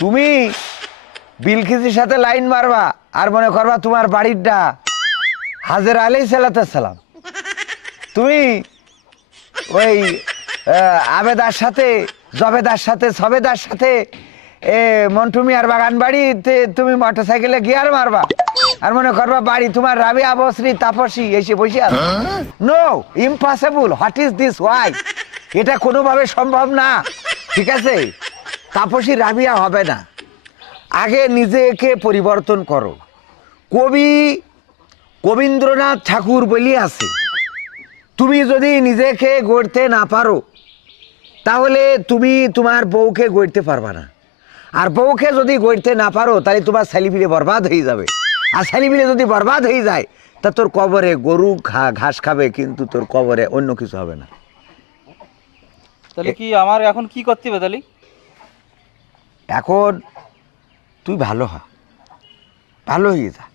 তুমি বিলকিসের সাথে লাইন মারবা আর মনে করবা তোমার বাড়িরটা হাজের আলী সালাম তুমি ওই আবেদার সাথে, জবেদার সাথে, সবেদার সাথে, এ মন্টু মিয়ার বাগান বাড়িতে তুমি মোটর সাইকেলে গিয়ার মারবা আর মনে করবা বাড়ি তোমার রাবি আবশ্রী তাপসী এসে বসে আছে। No impossible what is this why এটা কোনোভাবে সম্ভব না। ঠিক আছে? তাপসী রাবিয়া হবে না। আগে নিজেকে পরিবর্তন করো। কবি কবীন্দ্রনাথ ঠাকুর বলি আছে, তুমি যদি নিজেকে গড়তে না পারো, তাহলে তুমি তোমার বউকে গড়তে পারবা না। আর বউকে যদি গড়তে না পারো, তাহলে তোমার ছেলিপিলে বরবাদ হয়ে যাবে। আর ছেলিপিলে যদি বরবাদ হয়ে যায়, তা তোর কবরে গরু ঘাস খাবে, কিন্তু তোর কবরে অন্য কিছু হবে না। তাহলে কি আমার এখন কি করতে হবে তাহলে? এখন তুই ভালো হ। ভালো হয়ে যা।